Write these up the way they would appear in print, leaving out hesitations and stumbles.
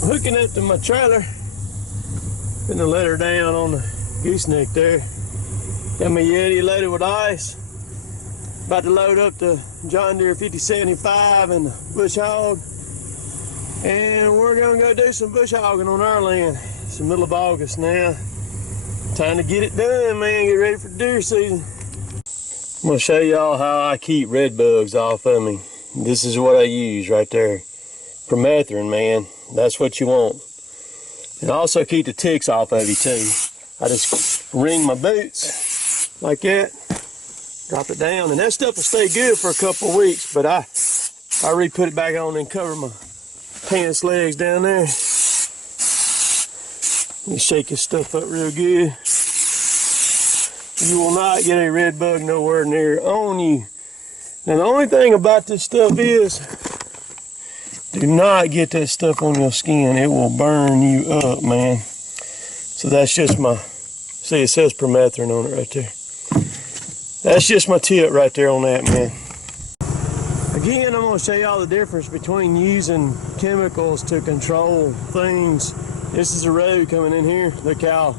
hooking up to my trailer. Gonna let her down on the gooseneck there. Got my Yeti loaded with ice. About to load up the John Deere 5075 and the bush hog. And we're gonna go do some bush hogging on our land. It's the middle of August now. Time to get it done, man. Get ready for deer season. I'm gonna show y'all how I keep red bugs off of me. This is what I use right there. Permethrin, man. That's what you want. And also keep the ticks off of you too. I just wring my boots like that. Drop it down, and that stuff will stay good for a couple of weeks, but I re-put it back on and cover my pants legs down there. You shake this stuff up real good. You will not get a red bug nowhere near on you. Now the only thing about this stuff is, do not get that stuff on your skin. It will burn you up, man. So that's just my, see it says permethrin on it right there. That's just my tip right there on that, man. Again, I'm gonna show y'all the difference between using chemicals to control things. This is a road coming in here. Look how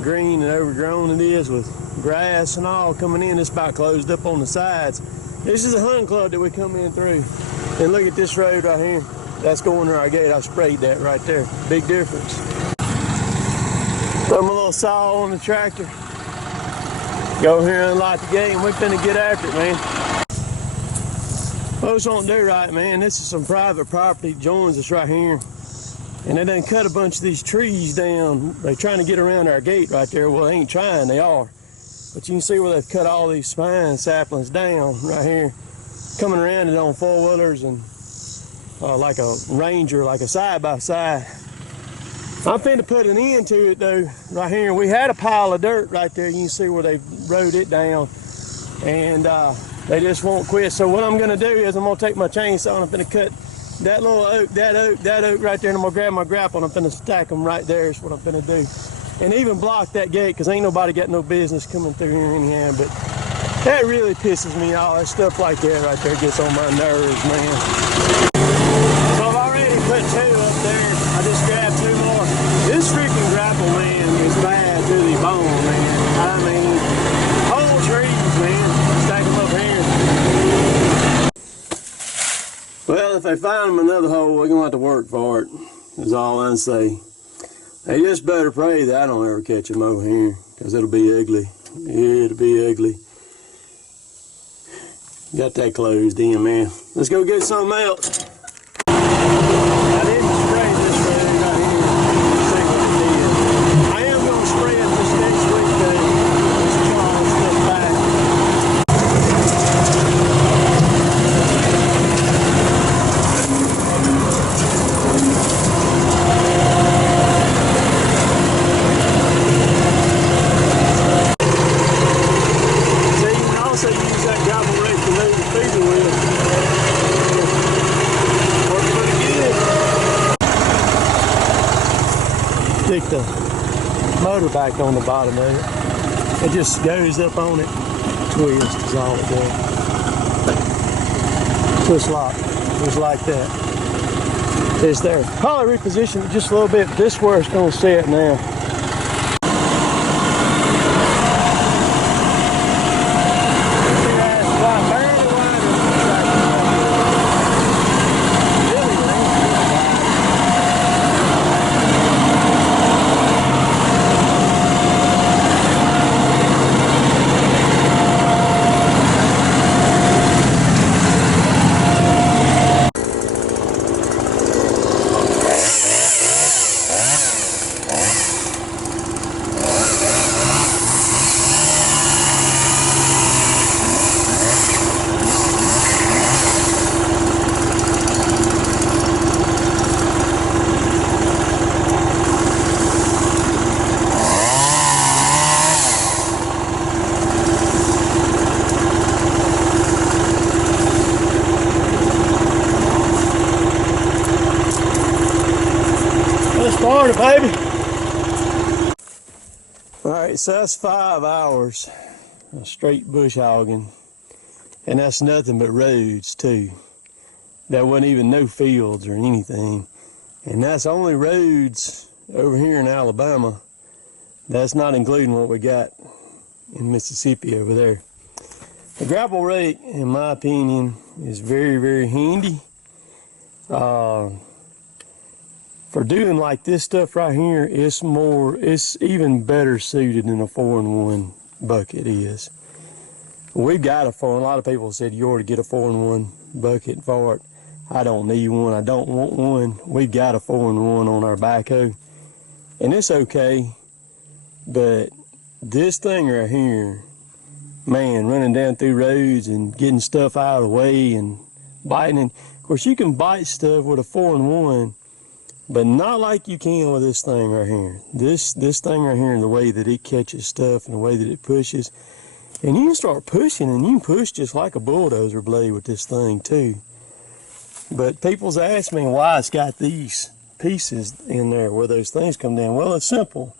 green and overgrown it is with grass and all coming in. It's about closed up on the sides. This is a hunting club that we come in through. And look at this road right here. That's going to our gate. I sprayed that right there. Big difference. Throw my little saw on the tractor. Go here and unlock the gate, and we're finna get after it, man. Folks won't do right, man. This is some private property joins us right here. And they done cut a bunch of these trees down. They're trying to get around our gate right there. Well, they ain't trying, they are. But you can see where they've cut all these spine saplings down right here. Coming around it on four-wheelers and like a Ranger, like a side-by-side. I'm finna put an end to it though, right here. We had a pile of dirt right there. You can see where they rode it down. And they just won't quit. So what I'm gonna do is I'm gonna take my chainsaw and I'm gonna cut that little oak, that oak right there, and I'm gonna grab my grapple and I'm gonna stack them right there is what I'm gonna do. And even block that gate, because ain't nobody got no business coming through here anyhow. But that really pisses me off. That stuff like that right there gets on my nerves, man. So I've already put two up there. I just grabbed two more. This freaking grapple, man, is bad to the bone, man. I mean, whole trees, man. Stack them up here. Well, if they find them another hole, we're gonna have to work for it. Is all I say. They just better pray that I don't ever catch them over here, because it'll be ugly. It'll be ugly. Got that closed in, man. Let's go get something else. I didn't spray this road right here. See what it did. I am going to spray it this next week, though. Let's try all this stuff back. See, you can also use that grapplerake to move the feeder with. Works pretty good. Stick the motor back on the bottom of it. It just goes up on it. Twist is all it does. Twist lock. Just like that. It's there. Probably reposition it just a little bit. This is where it's going to sit now. Florida, baby. All right, so that's 5 hours of straight bush hogging, and that's nothing but roads too. There wasn't even no fields or anything. And that's only roads over here in Alabama. That's not including what we got in Mississippi over there. The grapple rake, in my opinion, is very, very handy. For doing like this stuff right here, it's even better suited than a 4-in-1 bucket is. We've got a lot of people said you ought to get a 4-in-1 bucket for it. I don't need one, I don't want one. We've got a 4-in-1 on our backhoe, and it's okay. But this thing right here, man, running down through roads and getting stuff out of the way and biting. And of course, you can bite stuff with a 4-in-1, but not like you can with this thing right here. This thing right here, and the way that it catches stuff and the way that it pushes. And you can start pushing, and you can push just like a bulldozer blade with this thing too. But people's asked me why it's got these pieces in there where those things come down. Well, it's simple.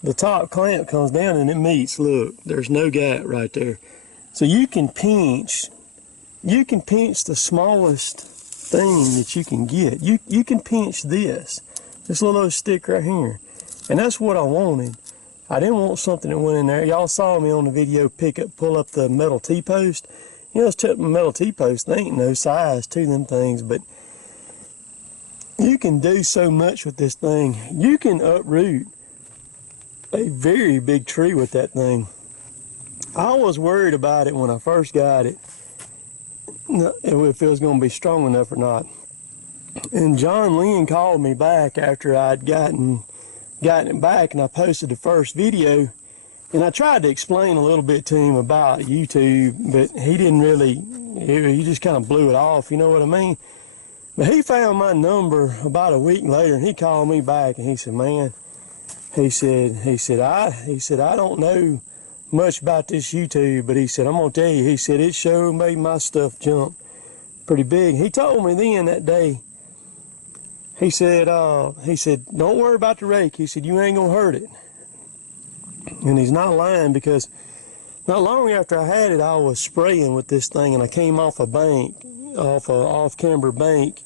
The top clamp comes down and it meets, look, there's no gap right there. So you can pinch the smallest thing that you can get. You can pinch this little stick right here. And that's what I wanted. I didn't want something that went in there. Y'all saw me on the video pull up the metal T-post. You know, those metal T-posts, they ain't no size to them things, but you can do so much with this thing. You can uproot a very big tree with that thing. I was worried about it when I first got it, if it was going to be strong enough or not. And John Lynn called me back after I'd gotten it back, and I posted the first video, and I tried to explain a little bit to him about YouTube, but he didn't really, he just kind of blew it off, you know what I mean? But he found my number about a week later, and he called me back, and he said, man, he said, I don't know much about this YouTube, but he said, I'm gonna tell you, he said, it sure made my stuff jump pretty big. He told me then that day, he said, don't worry about the rake. He said, you ain't gonna hurt it. And he's not lying, because not long after I had it, I was spraying with this thing, and I came off a bank, off-camber bank,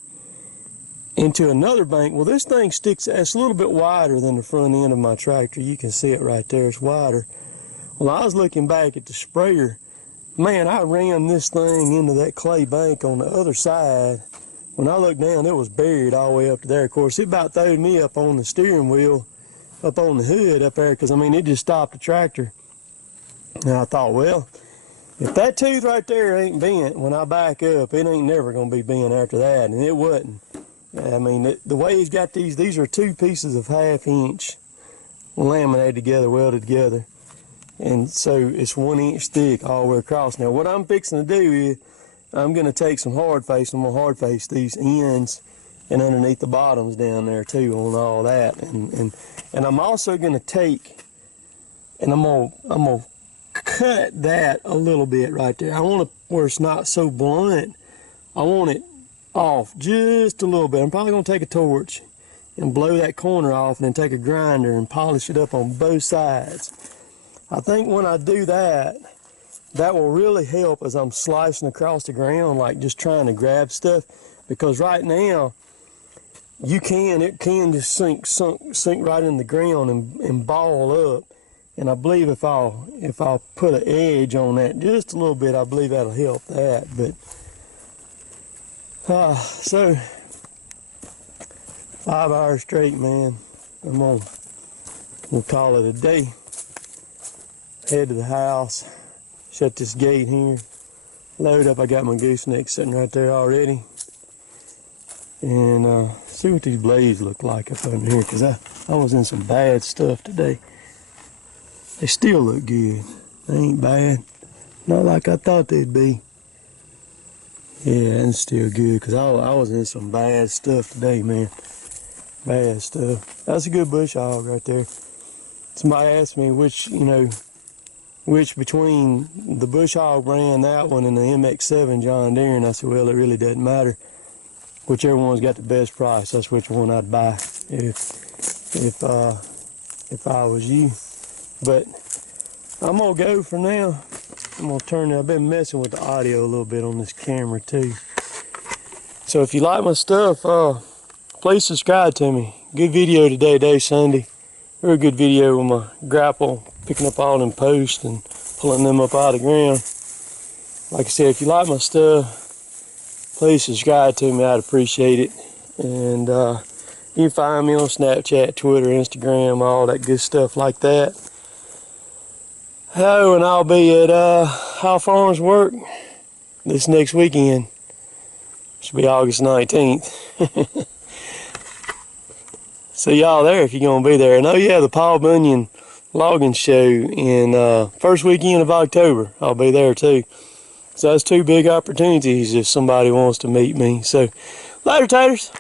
into another bank. Well, this thing sticks, it's a little bit wider than the front end of my tractor. You can see it right there, it's wider. Well, I was looking back at the sprayer. Man, I ran this thing into that clay bank on the other side. When I looked down, it was buried all the way up to there. Of course, it about throwed me up on the steering wheel, up on the hood up there, because, I mean, it just stopped the tractor. And I thought, well, if that tooth right there ain't bent when I back up, it ain't never going to be bent after that, and it wasn't. I mean, the way he's got these are 2 pieces of 1/2 inch laminated together, welded together. And so it's 1 inch thick all the way across. Now, what I'm fixing to do is I'm going to take some hard face, and I'm going to hard face these ends and underneath the bottoms down there too on all that. And I'm also going to take, and I'm going to cut that a little bit right there. I want it where it's not so blunt. I want it off just a little bit. I'm probably going to take a torch and blow that corner off, and then take a grinder and polish it up on both sides. I think when I do that, that will really help as I'm slicing across the ground, like just trying to grab stuff. Because right now, it can just sink right in the ground and ball up. And I believe if I'll put an edge on that just a little bit, I believe that'll help that. But so 5 hours straight, man. We'll call it a day. Head to the house, shut this gate here, load up. I got my gooseneck sitting right there already, and see what these blades look like up under here, because I was in some bad stuff today. They still look good. They ain't bad, not like I thought they'd be. Yeah, and still good, because I was in some bad stuff today, man. Bad stuff. That's a good bush hog right there. Somebody asked me which between the bush hog brand, that one, and the MX7 John Deere, and I said, well, it really doesn't matter. Whichever one's got the best price, that's which one I'd buy if I was you. But I'm gonna go for now. I'm gonna turn it. I've been messing with the audio a little bit on this camera too. So if you like my stuff, please subscribe to me. Good video today, Sunday. Very good video with my grapple, picking up all them posts and pulling them up out of the ground. Like I said, if you like my stuff, please subscribe to me. I'd appreciate it. And you can find me on Snapchat, Twitter, Instagram, all that good stuff like that. Oh, and I'll be at How Farms Work this next weekend. Should be August 19th. See y'all there if you're going to be there. And oh yeah, the Paul Bunyan logging show in first weekend of October. I'll be there too. So that's two big opportunities if somebody wants to meet me. So later, taters.